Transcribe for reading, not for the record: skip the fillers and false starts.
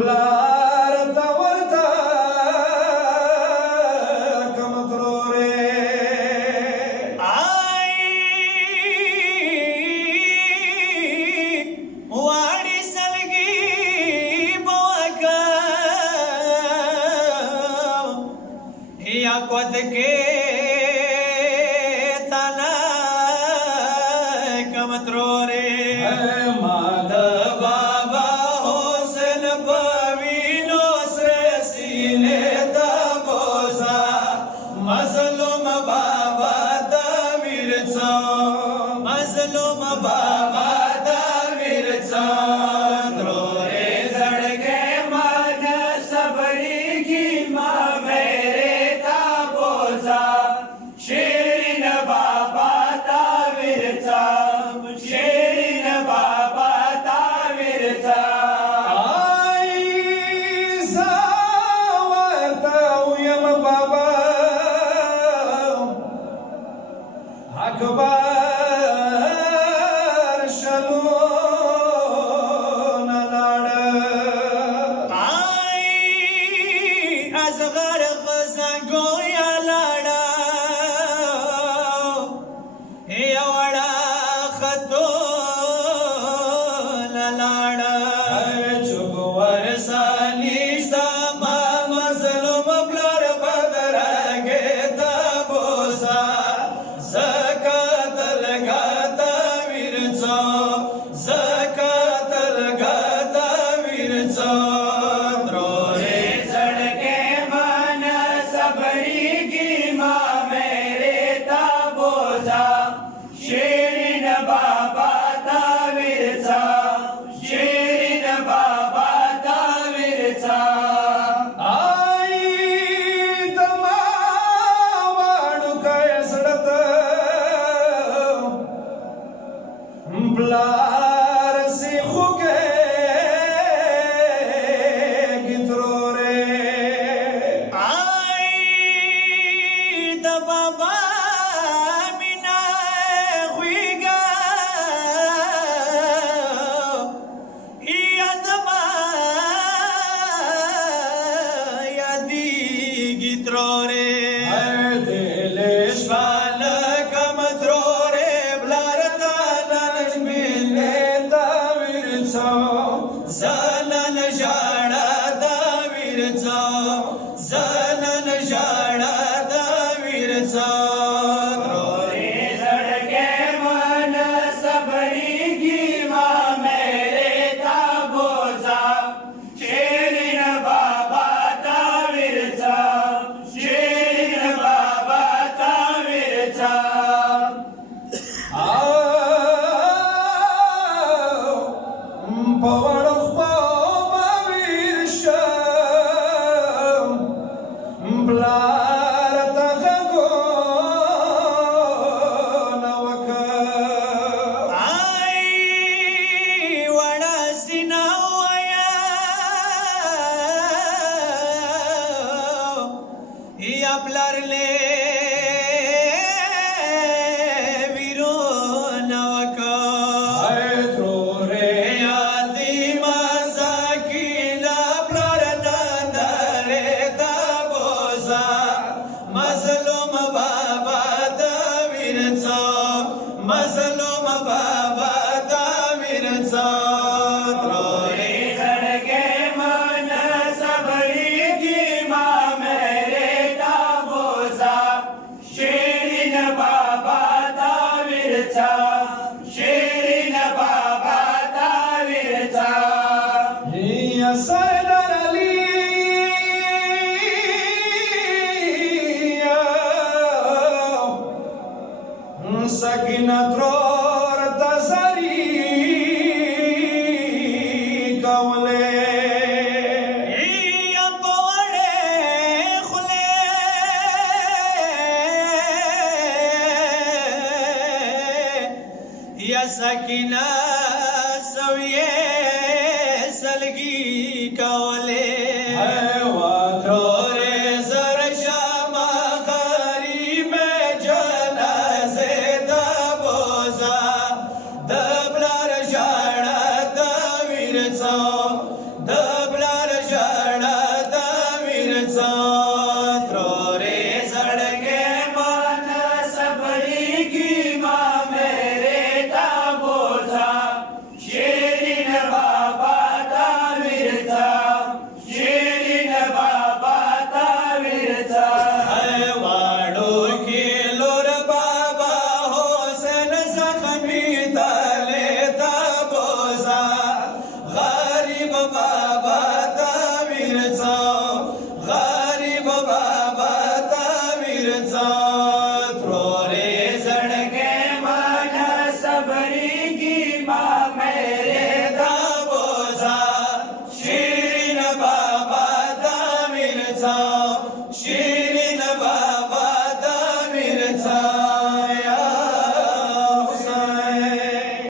بلار تورتا کمترورے آئی واڑی سلگی بوکا یا قد کے تانا کمترورے بابا حسن پوینو سر سینے دا بوزا مظلوم بابا دا ورڅا مظلوم بابا دا ورڅا ترورے زړګې مان صبرېږي ما میرے تا بوزا شیرین بابا دا ورڅا شیرین بابا دا ورڅا آی زاورتا ویم بابا اکبر شلو نلاړ آئی ازغر غزنگو یا لاڑا یا وڑا خطو لاڑا چوب ورسانیشتا ما مظلوم بلر بدرګه تا بوسا زکات لګاتا ورڅا زکات لګاتا ورڅا ترورے زړګې مان صبرېږي ما میرے تا بوزا شیرین بابا تا ورڅا شیرین بابا تا ورڅا آی تما واړو کای سړت بلار سی خوګه گترورے آئی دا بابا مینا خویگا یادما یادیگی ترورے دلشوال کم ترورے بلارتا نجمیل دا ورڅا زنن ژړا دا ورڅا زنن ژړا دا ورڅا ترورے زړګې مان صبرېږي ما میرے تا بوزا شیرین بابا تا ورڅا شیرین بابا تا ورڅا پوړ خو ما ورشم بلار ته غو نوک آئی وڑا سینا ویا یا پلار لے ویرو نوکا ترورے یادی مزا کینا بلار نندرے دا بوزا مظلوم بابا دا ورڅا مظلوم بابا دا ورڅا ترورے زړګې مان صبرېږي ما میرے تا بوزا شیرین بابا دا ورڅا شیرین بابا دا ورڅا یا سردار علی سکینہ ترور تزری کولے یا پوڑے خلے یا سکینہ سویے سلگی کولے ترورے زر شما خری میں جنازے دا بوزا دبلار ژړا دا ورڅا دبلار बाबा तावीरचा गरीब बाबा तावीरचा थोरे जणके मन सबरी की माँ मेरे दाबोजा शिरीन बाबा तावीरचा